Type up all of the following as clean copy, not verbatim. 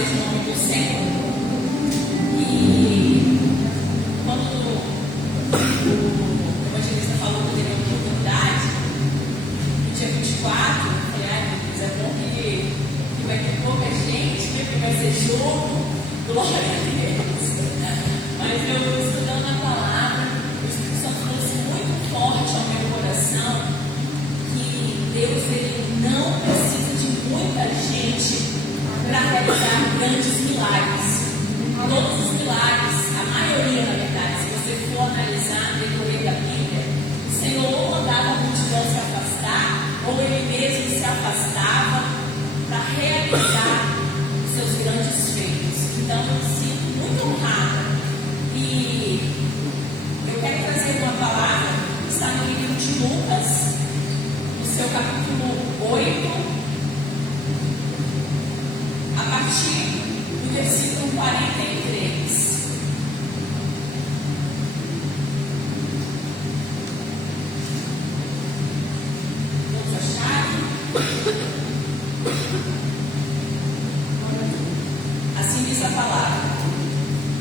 seja o nome do Senhor. E quando o evangelista falou que teria uma oportunidade, no dia 24, eu falei, é bom que vai ter pouca gente, né, que vai ser jogo, glória a Deus. Mas eu estudando a palavra, o Espírito Santo trouxe muito forte ao meu coração que Deus ele não precisa de muita gente para realizar grandes milagres. Todos os milagres, a maioria na verdade, se você for analisar no decorrer da Bíblia, o Senhor ou mandava a multidão se afastar, ou Ele mesmo se afastava para realizar os seus grandes feitos. Então eu me sinto muito honrada. E eu quero trazer uma palavra que está no livro de Lucas, no seu capítulo 8, a partir do versículo 43. Vamos achar? Assim diz a palavra.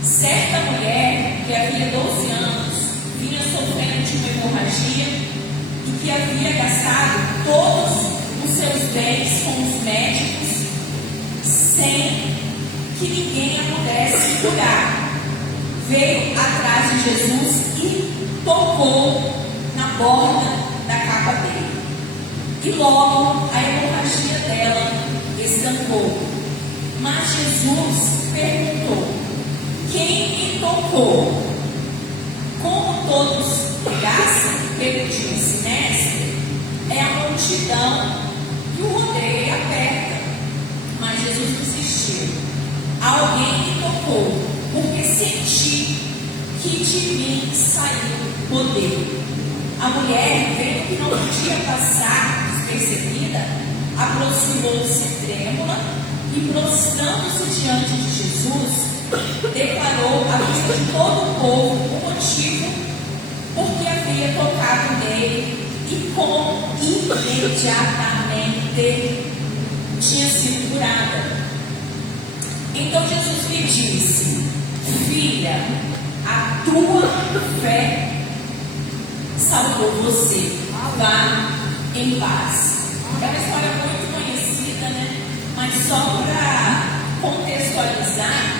Certa mulher que havia 12 anos vinha sofrendo de uma hemorragia e que havia gastado todos os seus bens com os médicos sem que ninguém a pudesse curar. Veio atrás de Jesus e tocou na borda da capa dele. E logo a hemorragia dela estancou. Mas Jesus perguntou: quem me tocou? Como todos negassem, ele disse: mestre, é a multidão que o rodeia e aperta. Mas Jesus insistiu: alguém me tocou, porque senti que de mim saiu poder. A mulher, vendo que não podia passar despercebida, aproximou-se trêmula e, prostrando-se diante de Jesus, declarou à vista de todo o povo o motivo por que havia tocado nele e como imediatamente tinha sido curada. Então Jesus lhe disse: filha, a tua fé salvou você, vá em paz. É uma história muito conhecida, né? Mas só para contextualizar,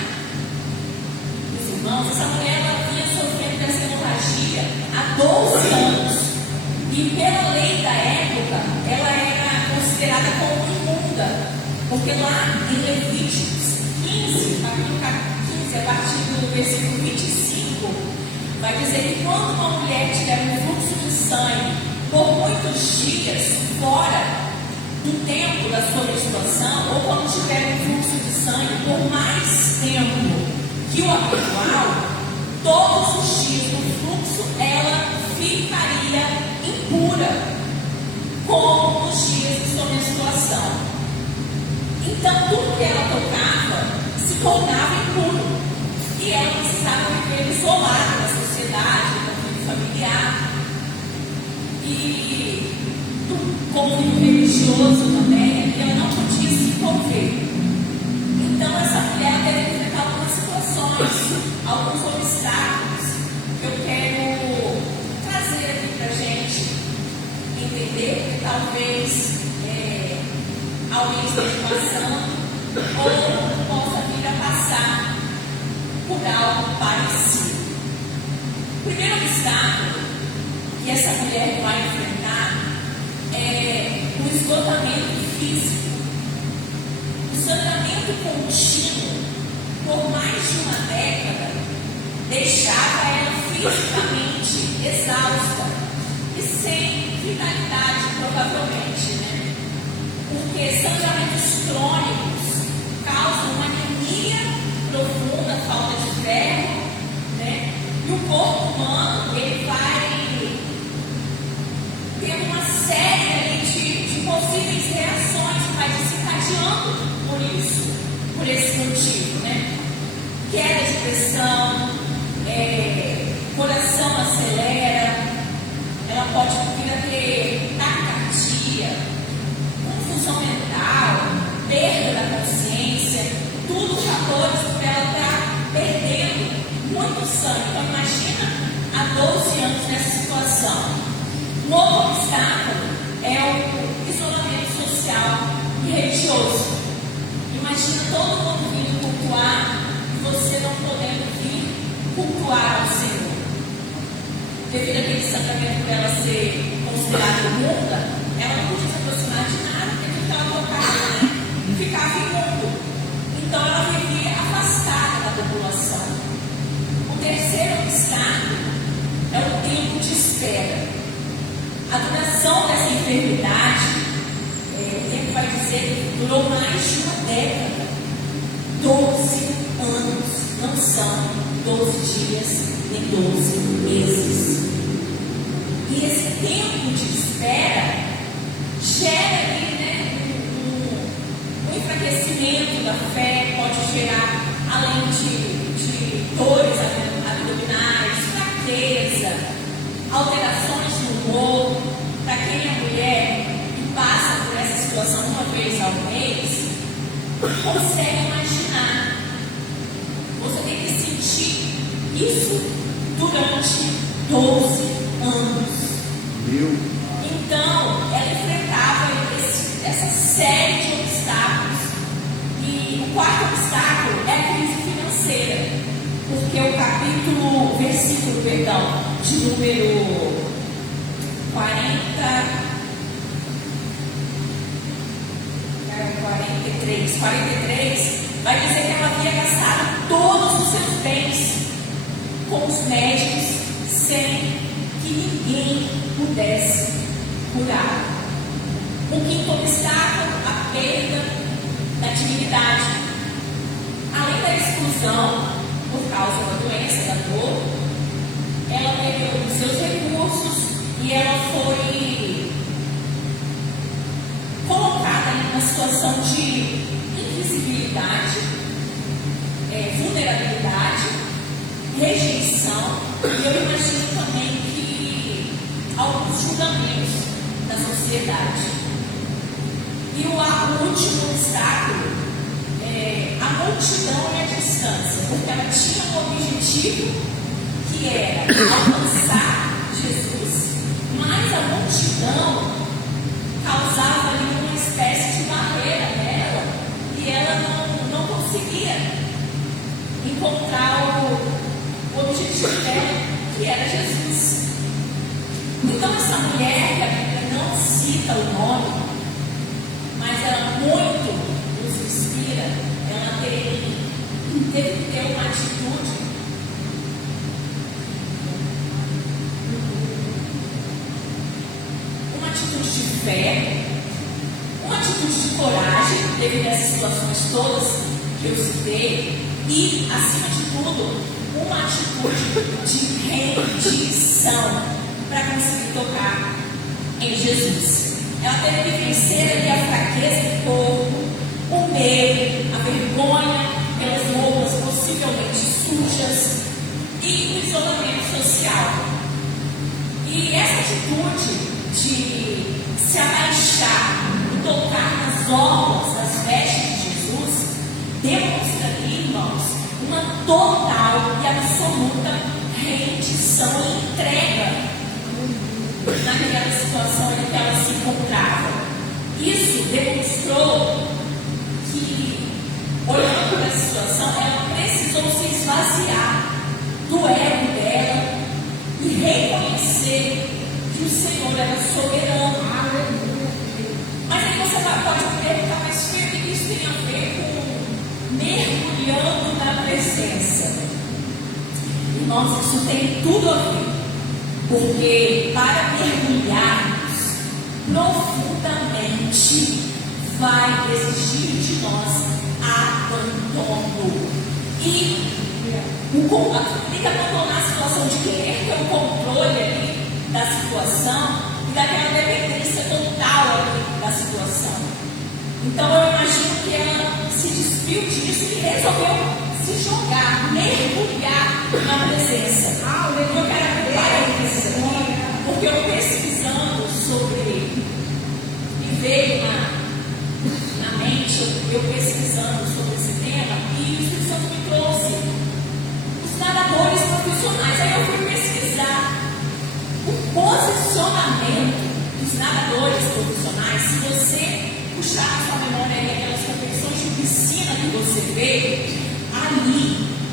essa mulher ela vinha sofrendo dessa hemorragia há 12 anos. E pela lei da época, ela era considerada como imunda. Porque lá em Levíticos 15, capítulo 15, a partir do versículo 25, vai dizer que quando uma mulher tiver um fluxo de sangue por muitos dias fora do tempo da sua menstruação, ou quando tiver um fluxo de sangue por mais tempo que o habitual, todos os dias do fluxo ela ficaria impura, como nos dias de sua menstruação. Então tudo que ela tocava se tornava impuro e ela precisava viver isolada da sociedade, do convívio familiar e do convívio religioso também, e ela não podia se envolver. Então essa mulher teve que enfrentar algumas situações, alguns obstáculos que eu quero trazer aqui para a gente entender, que talvez alguém esteja passando ou possa vir a passar por algo parecido. O primeiro obstáculo que essa mulher vai enfrentar é o esgotamento físico. O sangramento contínuo por mais de uma década deixava ela fisicamente exausta e sem vitalidade, provavelmente, né? Porque sangramentos crônicos causam uma anemia profunda, falta de ferro, né? E o corpo humano ele vai ter uma série de possíveis reações que vai desencadeando por isso, por esse motivo, né? Queda de pressão, coração acelera, ela pode vir a ter taquicardia, confusão mental, devido àquele sangramento para ela ser considerada imunda, ela não podia se aproximar de nada, porque tudo que ela tocava, né, ficava imundo. Então ela vivia afastada da população. O terceiro obstáculo é o tempo de espera. A duração dessa enfermidade, o tempo vai dizer que durou mais de uma década. 12 anos, não são 12 dias nem 12 meses. E esse tempo de espera gera ali, né, um enfraquecimento da fé, pode gerar, além de dores abdominais, fraqueza, alterações no humor. Para quem é mulher e passa por essa situação uma vez ao mês, consegue imaginar. Você tem que sentir isso durante 12 anos. Então, ela enfrentava essa série de obstáculos. E o quarto obstáculo é a crise financeira. Porque o versículo de número 43, vai dizer que ela havia gastado todos os seus bens com os médicos sem que ninguém pudesse curar. O quinto obstáculo, a perda da dignidade. Além da exclusão por causa da doença, da dor, ela perdeu os seus recursos e ela foi colocada em uma situação de invisibilidade, vulnerabilidade, rejeição, e eu imagino também que alguns julgamentos da sociedade. E o último obstáculo é a multidão e a distância, porque ela tinha um objetivo que era alcançar Jesus, mas a multidão causava ali uma espécie de barreira nela e ela não conseguia encontrar o objetivo dela, que era Jesus. Então essa mulher, que a Bíblia não cita o nome, mas ela muito nos inspira, ela teve que ter uma atitude de fé, uma atitude de coragem, devido a essas situações todas que eu citei, e, acima de tudo, uma atitude de rendição para conseguir tocar em Jesus. Ela teve que vencer ali a fraqueza do corpo, o medo, a vergonha pelas roupas possivelmente sujas e o isolamento social. E essa atitude de se abaixar e tocar nas orlas das vestes de Jesus demonstraria, irmãos, uma total e absoluta rendição e entrega naquela situação em que ela se encontrava. Isso demonstrou que, olhando para essa situação, ela precisou se esvaziar do ego dela e reconhecer que o Senhor era soberano. Mas aí você pode perguntar, mas o que isso tem a ver com mergulhando na presença? Irmãos, isso tem tudo a ver, porque para mergulharmos profundamente vai exigir de nós abandono. E tem que abandonar a situação de querer ter o controle ali da situação e daquela dependência total ali da situação. Então eu imagino que ela se despiu disso e resolveu se jogar, mergulhar na presença. Eu quero parênteses aqui, porque eu pesquisando sobre, me veio na mente, eu pesquisando sobre esse tema, e o Espírito Santo me trouxe os nadadores profissionais. Aí eu fui pesquisar o posicionamento dos nadadores profissionais. Se você puxar a sua memória aí aquelas competições de piscina que você vê, ali,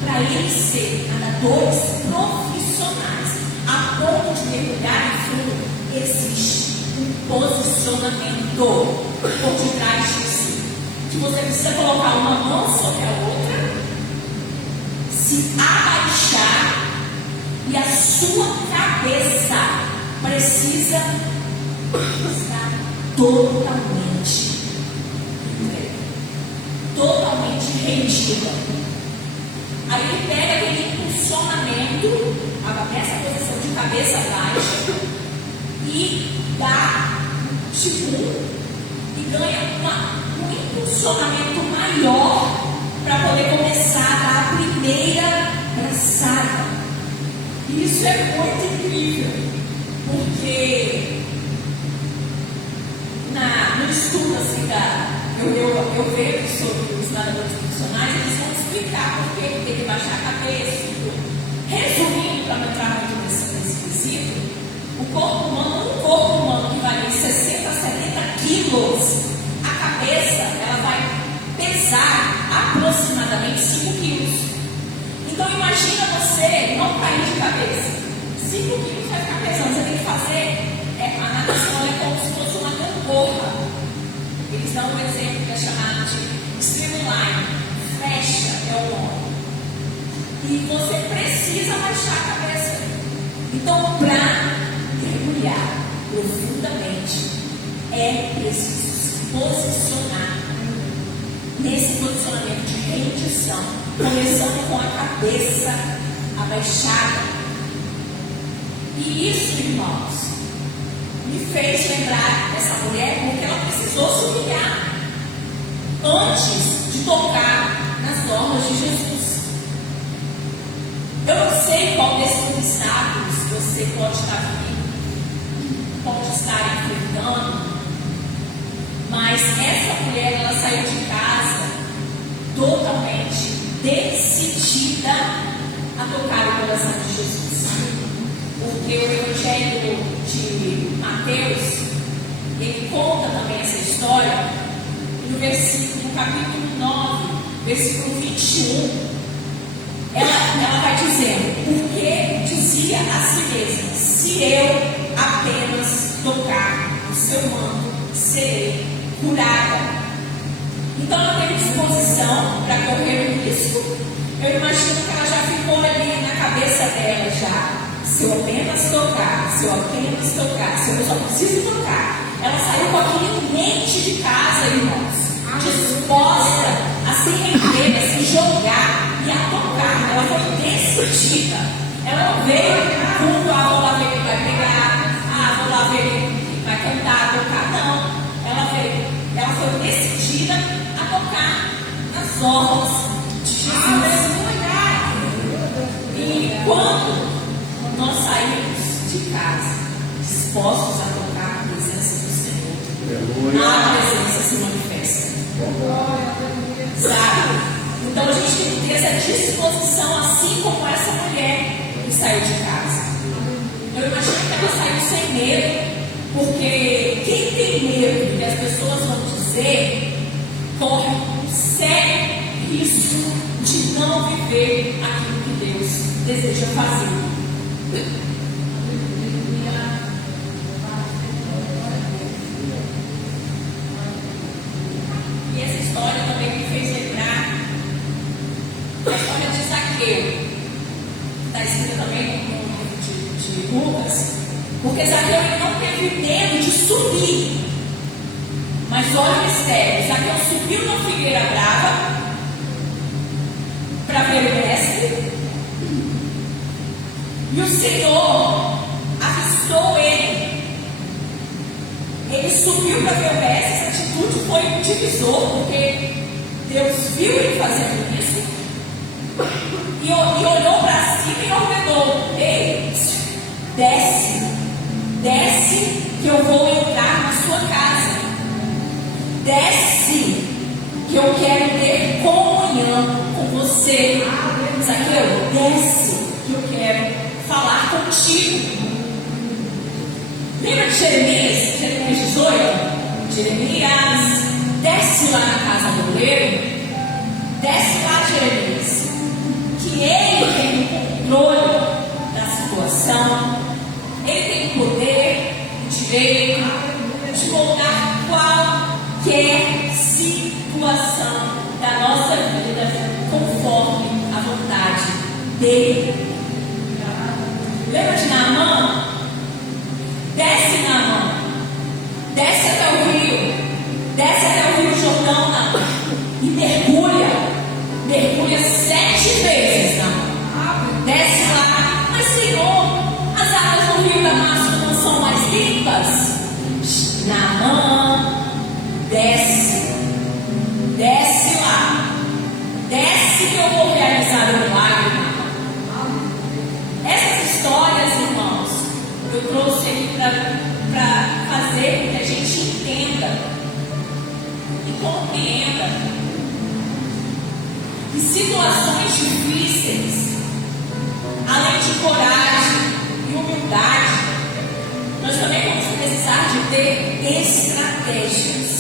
para eles serem nadadores profissionais, a ponto de mergulhar em fundo, existe um posicionamento por detrás de si. Que você precisa colocar uma mão sobre a outra, se abaixar, e a sua cabeça precisa estar totalmente entregue, totalmente rendida. Aí ele pega aquele impulsionamento, nessa posição de cabeça baixa, e dá e ganha um impulsionamento maior para poder começar a dar a primeira braçada. E isso é muito incrível, porque no estudo assim, eu vejo sobre os nadadores profissionais, eles vão explicar por que tem que baixar a cabeça. Resumindo, para não entrar muito nesse quesito, um corpo humano que vale 60 a 70 quilos, a cabeça ela vai pesar aproximadamente 5 quilos. Então imagina você não cair de cabeça. 5 quilos vai ficar pesando. Você tem que fazer a natação é como se fosse uma gangorra. Eles dão um exemplo que é chamado de streamline. Flecha é o nome. E você precisa baixar a cabeça. Então, para mergulhar profundamente, é preciso se posicionar nesse posicionamento de rendição, começando com a cabeça abaixada. E isso, irmãos, me fez lembrar dessa mulher, porque ela precisou se humilhar antes de tocar nas orlas de Jesus. Eu não sei qual desses obstáculos você pode estar enfrentando, mas essa mulher, ela saiu de casa totalmente decidida a tocar o coração de Jesus. Porque o Evangelho de Mateus, ele conta também essa história no capítulo 9, versículo 21. Ela vai dizendo, porque dizia a si mesma, se eu apenas tocar o seu manto, serei curada. Então ela teve disposição para correr o risco. Eu imagino que ela já ficou ali na cabeça dela já. Se eu apenas tocar, se eu só preciso tocar. Ela saiu com aquilo em mente de casa, irmãos, disposta a se render, a se jogar e a tocar. Ela foi decidida. Ela não veio junto, vou lá ver quem vai pegar, vou lá ver quem vai cantar, tocar. Não. Ela foi decidida a tocar nas orlas de Jesus. E quando nós saímos de casa dispostos a tocar a presença do Senhor, a presença se manifesta. Sabe? Então a gente tem que ter essa disposição, assim como essa mulher que saiu de casa. Eu imagino que ela saiu sem medo, porque quem tem medo do que as pessoas vão dizer, corre um sério risco de não viver aquilo que Deus deseja fazer. E essa história também me fez lembrar a história de Zaqueu, que está escrita também no livro de Lucas, porque Zaqueu ele não teve medo de subir. Mas olha o mistério, Zaqueu subiu na figueira brava para ver o mestre. E o Senhor avistou ele. Ele subiu para ver o mestre. Essa atitude foi um divisor, porque Deus viu ele fazendo isso e olhou para cima e ordenou: ei, desce, que eu vou entrar na sua casa. Desce, que eu quero ter comunhão com você. Zaqueu, desce, que eu quero falar contigo. Lembra de Jeremias 18? Jeremias, desce lá na casa do oleiro. Desce lá, Jeremias, que ele tem o controle da situação. direito de mudar qualquer situação da nossa vida conforme a vontade dele. Lembra de Naamã? Desce, Naamã. Desce até o rio. Desce até o rio Jordão, Naamã. E mergulha 7 vezes, Naamã. Desce lá. Mas, Senhor, as águas do rio Damasco não são mais limpas? Naamã, desce lá. Desce que eu vou realizar o milagre, Naamã. Essas histórias, irmãos, eu trouxe aqui para fazer com que a gente entenda e compreenda que situações difíceis, além de coragem e humildade, nós também vamos precisar de ter estratégias.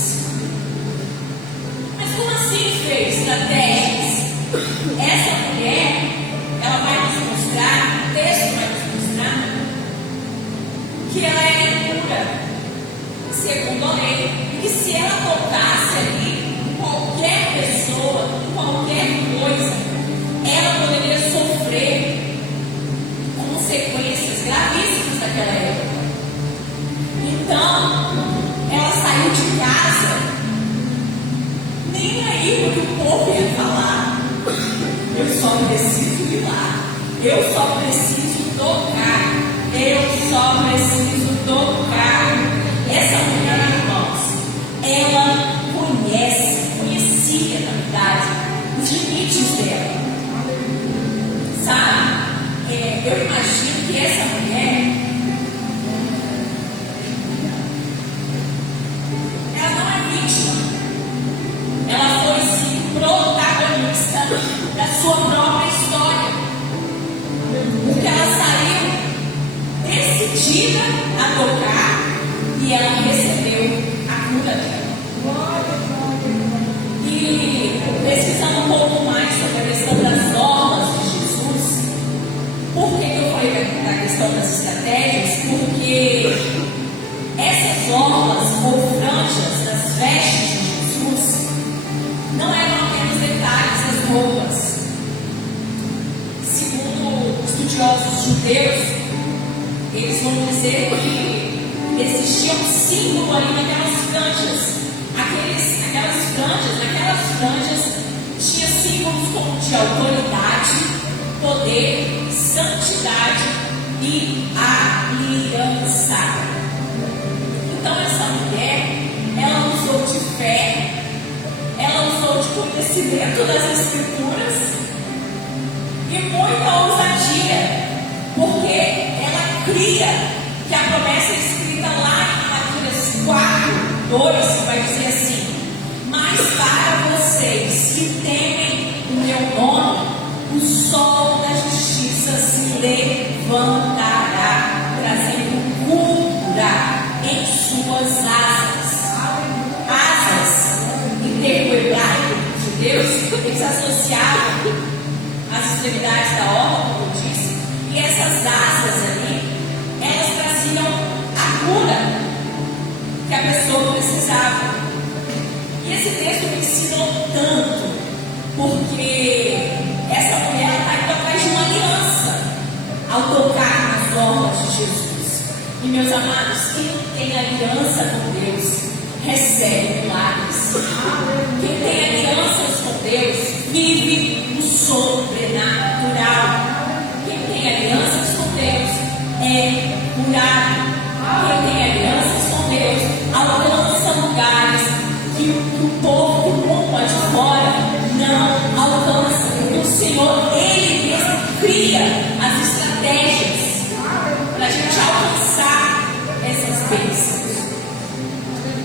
Mas como assim, Fê? Estratégias? Essa mulher, ela vai nos mostrar, o texto vai nos mostrar, que ela é impura, segundo a lei, e que se ela tocasse ali em qualquer pessoa, em qualquer coisa, ela poderia sofrer consequências gravíssimas daquela época. Então, ela saiu de casa, nem aí porque o povo ia falar. Eu só preciso ir lá, eu só preciso tocar, eu só preciso tocar. Essa mulher, irmãos, ela conhecia, na verdade, os limites dela. Sabe? Eu imagino que essa mulher, ela não é vítima. Ela foi sim protagonista da sua própria história. Porque ela saiu decidida a tocar e ela recebeu a cura dela. E pesquisando um pouco mais sobre a questão das normas de Jesus, por que eu falei da questão das estratégias? Porque essas orlas ou franjas das vestes de Jesus não eram apenas detalhes das roupas. Segundo estudiosos judeus, eles vão dizer que existia um símbolo ali naquelas franjas. Naquelas franjas tinha símbolos como de autoridade, poder, santidade e aliança. Então essa mulher, ela usou de fé, ela usou de conhecimento das escrituras e muita ousadia, porque ela cria que a promessa escrita lá em Malaquias 4:2 vai dizer assim: mas para vocês que temem o meu nome, o sol da justiça se levantará, trazendo cura em suas asas. Asas, em termo hebraico de Deus, eles associavam as extremidades da orla, como eu disse, e essas asas ali, elas traziam a cura que a pessoa precisava. E esse texto me ensinou tanto, porque essa mulher está indo atrás de uma aliança ao tocar nas orlas de Jesus. E meus amados, quem tem aliança com Deus recebe milagres. Quem tem alianças com Deus vive no sobrenatural. Quem tem alianças com Deus é curado. Quem tem alianças com Deus alcança lugares que o povo, que o mundo de fora não alcança. Porque o Senhor, Ele mesmo cria as estratégias para a gente alcançar essas bênçãos.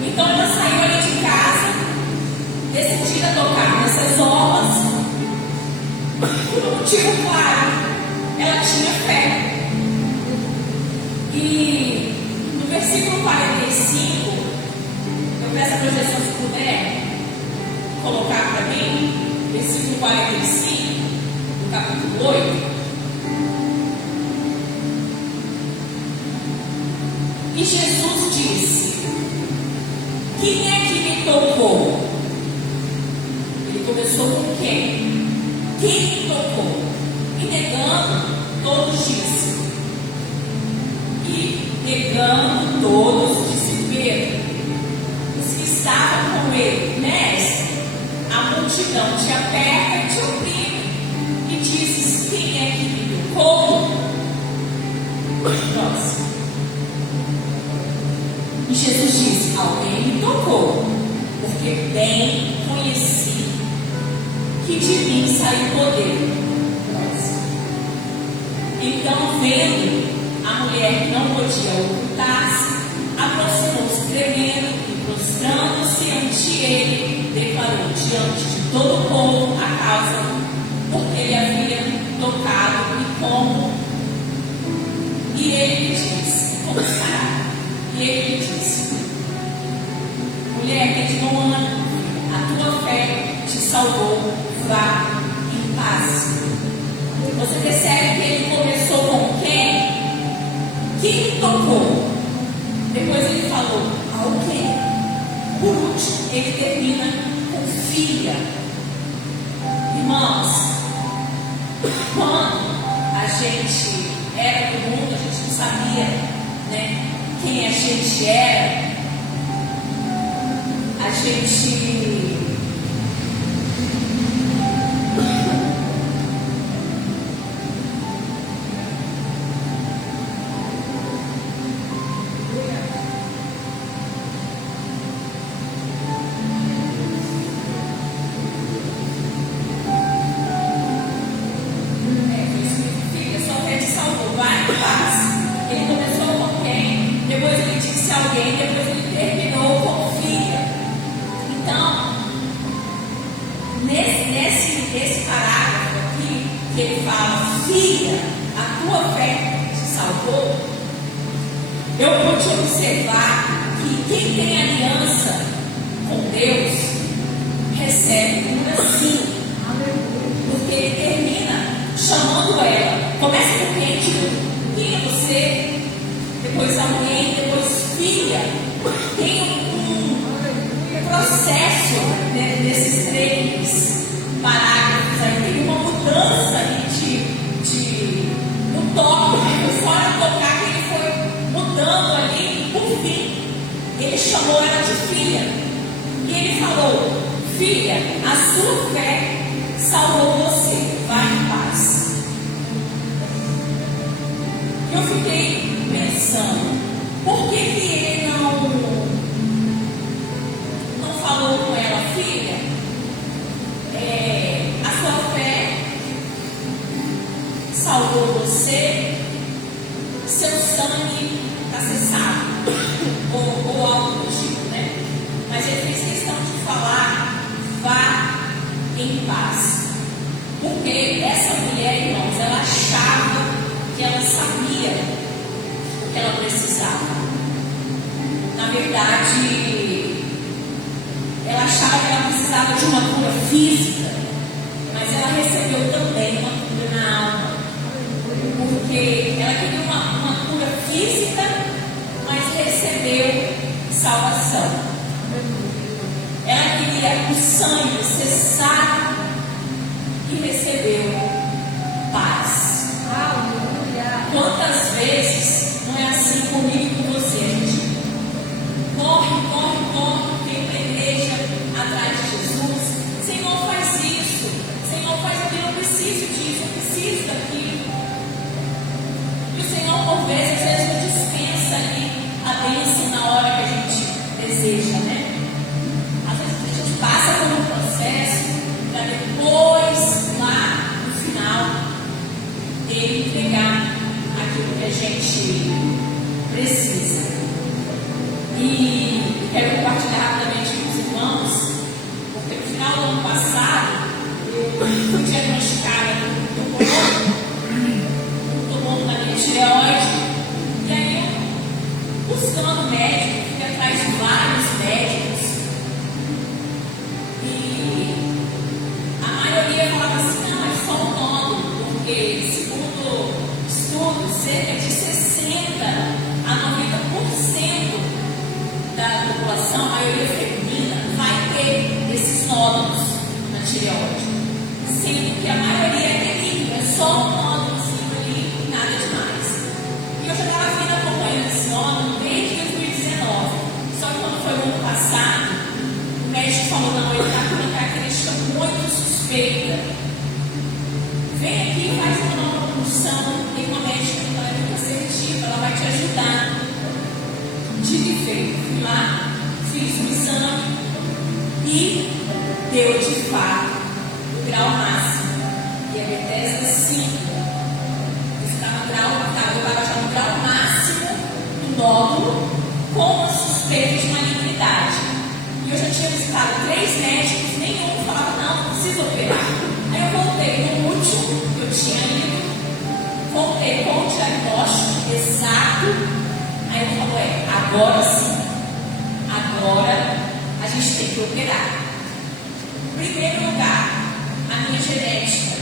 Então ela saiu ali de casa, decidida a tocar nessas orlas, por um motivo claro: ela tinha fé. E no versículo 45, eu peço a projeção, se puder colocar para mim, versículo 45, do capítulo 8. E Jesus disse: quem é que me tocou? Ele começou com quem? Quem me tocou? E negando, todos disseram. E negando, todos disse Pedro. Os que estavam com ele: mestre, a multidão te aperta e te oprime. E dizes: quem é que me tocou? Próximo. E Jesus disse: alguém me tocou, porque bem conheci que de mim saiu poder. Então, vendo a mulher que não podia ocultar-se, aproximou-se tremendo e, prostrando-se ante ele, declarou diante de todo o povo a causa porque ele havia tocado e como. E ele lhe disse: como estará? E ele lhe disse: mulher, tem de bom ânimo, a tua fé te salvou, vá em paz. Você percebe que ele começou com quem? Quem me tocou? Depois ele falou: alguém. Por último, ele termina com filha. Irmãos, quando a gente era do mundo, a gente não sabia, né, quem a gente era. A gente alguém, depois ele terminou com filha. Então, nesse parágrafo aqui, que ele fala: filha, a tua fé te salvou, eu pude observar que quem tem aliança com Deus recebe cura sim. Porque ele termina chamando ela. Começa com quem? Quem é você? Depois alguém, depois filha. Tem um processo, né, desses 3 parágrafos aí. Tem uma mudança ali no toque. Fora tocar, que ele foi mudando ali. Por fim, ele chamou ela de filha. E ele falou: filha, a sua fé salvou você. Vai em paz. Eu fiquei pensando, por que ele não falou com ela: filha, a sua fé salvou você, seu sangue está cessado, ou algo do tipo, né? Mas ele fez questão de falar: vá em paz. Porque essa mulher, irmãos, ela achava que ela sabia o que ela precisava. Na verdade, ela achava que ela precisava de uma cura física, mas ela recebeu também uma cura na alma. Porque ela queria uma cura física, mas recebeu salvação. Ela queria o sangue cessar e recebeu paz. Quantas vezes não é assim comigo e com você? A gente corre, vem para a igreja atrás de Jesus. Senhor, faz isso. Senhor, faz aquilo. Eu preciso disso, eu preciso daquilo. E o Senhor, por vezes, às vezes, não dispensa ali a bênção na hora que a gente deseja, né? Às vezes a gente passa por um processo para depois, lá no final, ele entregar aquilo que a gente precisa. E quero compartilhar rapidamente com os irmãos, porque no final do ano passado eu fui diagnosticada com um tumor na minha tireoide. E aí eu, buscando médico, fui atrás de vários médicos. E a maioria falava assim: não, é só um nódulo, porque segundo estudos, cerca de 60 a 90% Vem aqui e faz uma nova produção. Tem uma médica que ela é muito assertiva, ela vai te ajudar. Tive feito, fui lá, fiz o exame e deu de fato o grau máximo. E a Bethesda 5. Eu estava já no grau máximo do nódulo com a suspeita de malignidade. E eu já tinha visitado 3 médicos, nenhum falava, não precisa operar. Aí eu voltei no último que eu tinha ido, voltei com o diagnóstico exato. Aí ele falou, agora sim, agora a gente tem que operar. Em primeiro lugar, a minha genética.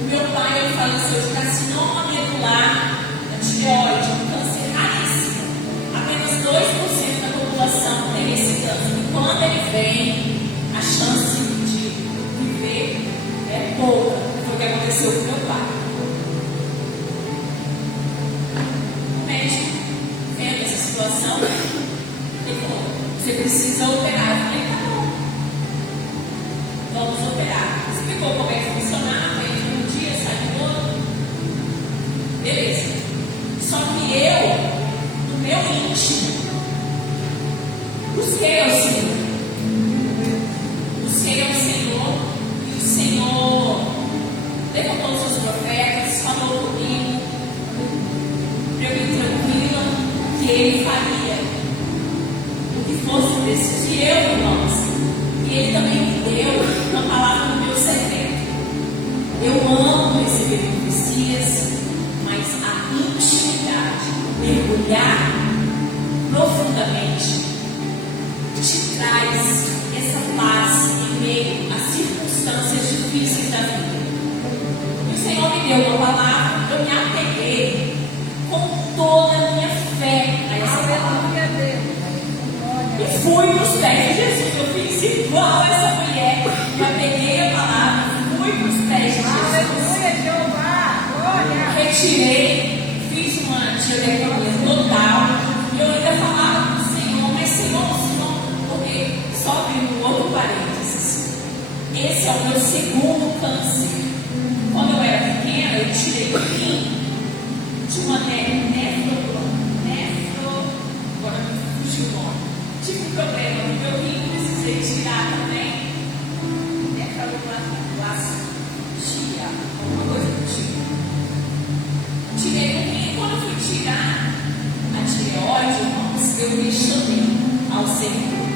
O meu pai, ele faleceu de carcinoma medular na tireoide, um câncer raríssimo. Apenas 2% da população tem esse câncer. E quando ele vem, a chance de viver é pouca. Foi o que aconteceu com meu pai. O médico, vendo essa situação, ele falou, você precisa operar. Eu falei, tá bom, vamos operar. Explicou como é que funcionava, entra um dia, sai do outro. Beleza. Só que eu, no meu íntimo, busquei ao Senhor. Busquei ao Senhor e o Senhor levantou os seus profetas, falou comigo, para eu ir tranquila, que Ele faria o que fosse preciso. E eu, irmãos, e Ele também me deu uma palavra no meu secreto. Eu amo receber profecias, mas a intimidade, mergulhar profundamente, te traz essa paz em meio às circunstâncias difíceis da vida. E o Senhor me deu uma palavra, eu me apeguei com toda a minha fé a essa palavra. E fui nos pés de Jesus. Eu fiz igual a essa mulher. Eu apeguei a palavra, fui nos pés de Jesus. Retirei, fiz uma tireotomia total. E eu ainda falava com o Senhor, mas Senhor, porque só abri um outro parênteses. Esse é o meu segundo câncer. Quando eu era pequena, eu tirei o rim de uma agora me fugiu o nome. Tive um problema no meu rim, precisei tirar também. Nefroplastia, alguma coisa do tipo. Tirei o rim, quando eu fui tirar a tireoide, irmãos, eu me chamei ao Senhor.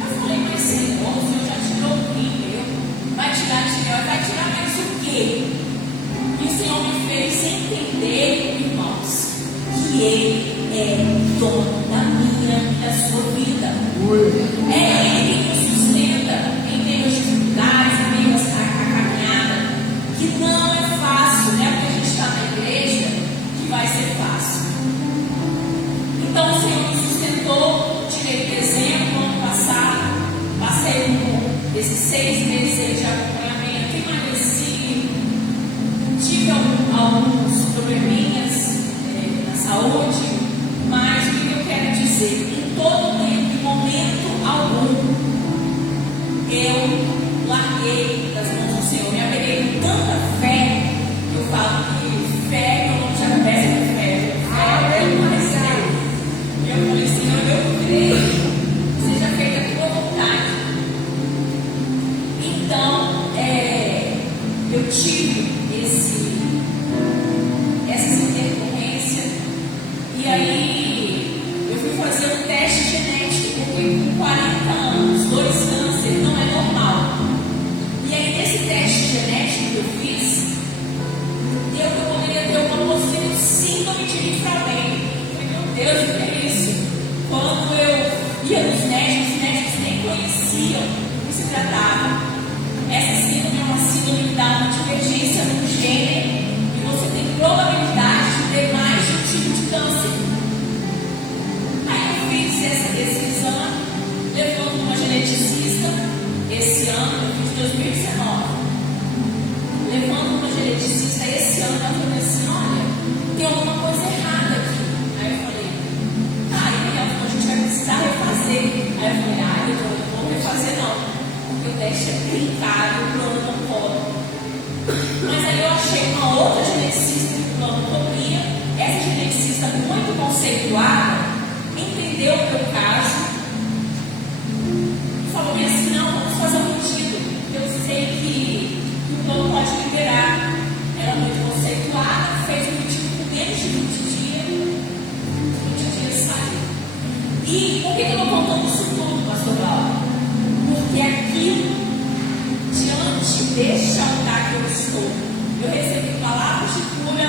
Eu falei, mas Senhor, o Senhor já tirou o rim meu, vai tirar a tireoide, vai tirar mais o quê? E o Senhor me fez entender, irmãos, que Ele é dono da minha e da sua vida. É Ele que nos sustenta em meio às dificuldades, em meio à caminhada, que não é fácil, não é porque a gente está na igreja que vai ser fácil. Então o Senhor me sustentou, tirei dezembro do ano passado, passei por esses 6 meses de acompanhamento, emagreci, tive alguns probleminhas na saúde, mas o que eu quero dizer? Em todo tempo, em momento algum, eu larguei das mãos do Senhor, me apeguei com tanta fé, que eu falo que fé, meu nome já peça de fé, eu não recebo. E eu falei, Senhor, eu creio, seja feita a tua vontade. Então, eu tive essas intercorrências, e aí eu fui fazer um teste genético, porque com 40 anos, 2 cânceres não é normal. E aí nesse teste genético que eu fiz, eu poderia ter uma possível síndrome de Lifraven. Eu falei, meu Deus, o que é isso? Quando eu ia nos médicos, os médicos nem conheciam o que se tratava. Essa síndrome é uma síndrome que dá uma divergência no gene e você tem probabilidade de ter mais de um tipo de câncer. Aí eu fiz esse exame, levando uma geneticista esse ano, eu fiz 2019. Levando uma geneticista esse ano, ela falou assim, olha, tem alguma coisa errada aqui. Aí eu falei, e ela falou, a gente vai precisar refazer. Aí eu falei, eu não vou refazer não, porque o teste é bem caro, conceituada, entendeu o meu caso, falou bem assim: não, vamos fazer um pedido. Eu sei que o plano pode liberar. Ela muito conceituada, fez um pedido com menos de 20 dias saiu. E por que eu estou contando isso tudo, pastor Laura? Porque aqui, diante deste altar que eu estou, eu recebi palavras de cura,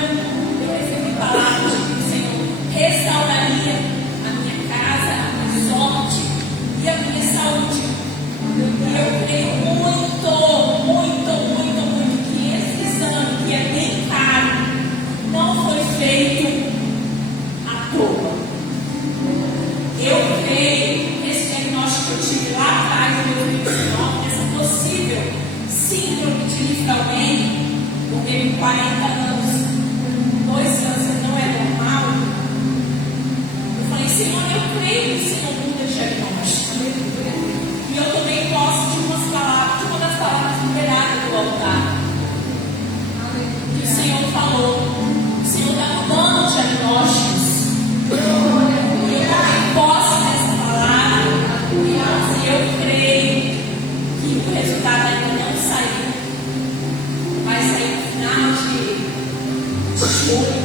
eu recebi palavras de que o Senhor restauraria a minha casa, a minha sorte e a minha saúde. E eu creio muito, muito, muito, muito que esse exame, que é bem caro, não foi feito à toa. Eu creio que esse diagnóstico que eu tive lá atrás, em 2019, essa possível síndrome de Liefeld-Bene, porque em 40 anos, 2 cânceres não é normal. Eu falei: Senhor, eu creio que o Senhor muda o diagnóstico. E eu tomei posse de uma das palavras liberadas do altar. E o Senhor falou: o Senhor está mudando diagnósticos. E eu tomei posse dessa palavra. E eu creio que o resultado ainda não saiu. Vai sair no final de julho.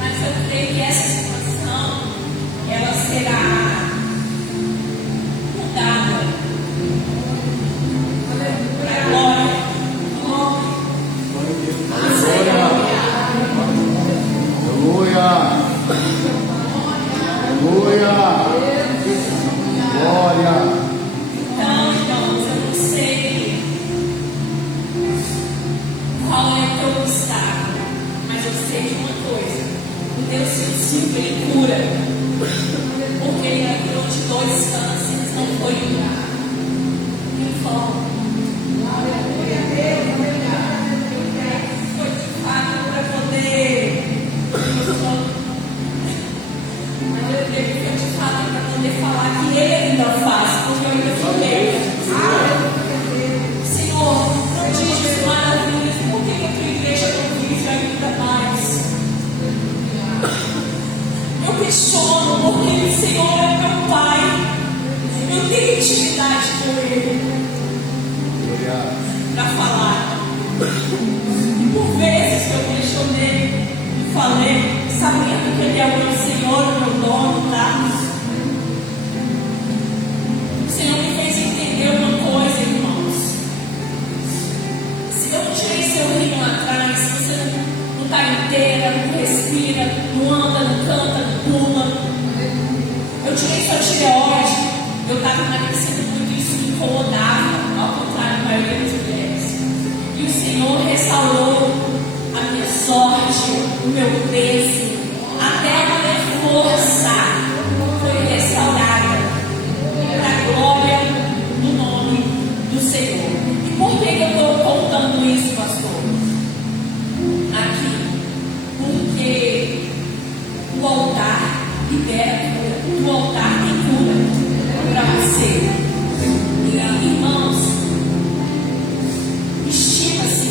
Mas eu creio que essa situação ela será mudada. Então, irmãos, eu não sei qual é o teu obstáculo, mas eu sei de uma coisa: o Deus sensível Ele cura, porque Ele me curou de 2 cânceres, não foi linfoma. Foi de fato para poder. Mas eu creio que foi de fato para poder falar que Ele ainda faz, porque eu ainda fui bem. Senhor, prodígios maravilhas, por que a tua igreja não vive ainda mais? Eu questiono porque o Senhor é meu Pai, eu tenho intimidade com Ele para falar. E por vezes eu questionei e falei, sabendo que Ele é o meu Senhor, o meu dono, tá? O Senhor me fez entender uma coisa, irmãos. Se eu não tirei seu rim lá atrás, se você não está inteira, não respira, não anda, não canta, não pula, eu tirei sua tireoide, eu estava emagrecendo muito, isso me incomodava, ao contrário da maioria das mulheres. E o Senhor restaurou a minha sorte, o meu peso, até a minha força foi restaurada para a glória do nome do Senhor. E por que eu estou contando isso, pastor? Aqui, porque o altar libera cura, o altar tem cura para você. E, irmãos, estima-se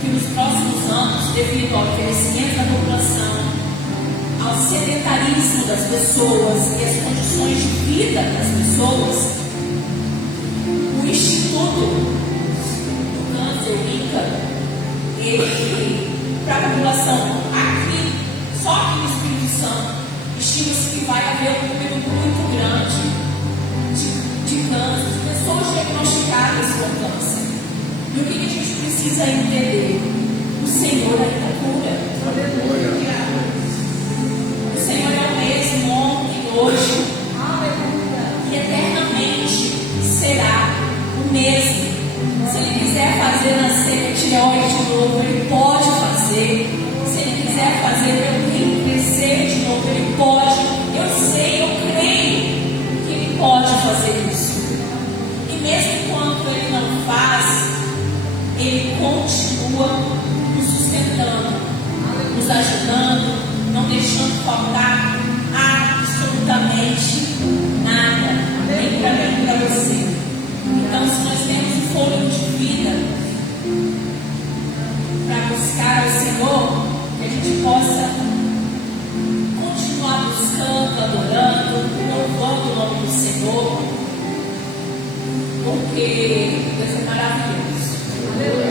que nos próximos anos, devido ao crescimento da população, ao sedentarismo das pessoas e às condições de vida das pessoas, o Instituto do Câncer, o INCA, ele, para a população aqui, só aqui no Espírito Santo, estima-se que vai haver um número muito grande de câncer, de pessoas diagnosticadas com câncer. E o que a gente precisa entender? O Senhor ainda cura. O Senhor é o mesmo ontem, hoje e eternamente será o mesmo. Se Ele quiser fazer nascer a tireoide de novo, Ele pode fazer. Se Ele quiser fazer meu rim crescer de novo, Ele pode. Eu sei, eu creio que Ele pode fazer isso. E mesmo enquanto Ele não faz, Ele continua nos sustentando, nos ajudando, não deixando faltar absolutamente nada, nem para mim, nem para você. Então, se nós temos um fôlego de vida para buscar o Senhor, que a gente possa continuar buscando, Senhor, porque Deus é maravilhoso. Aleluia.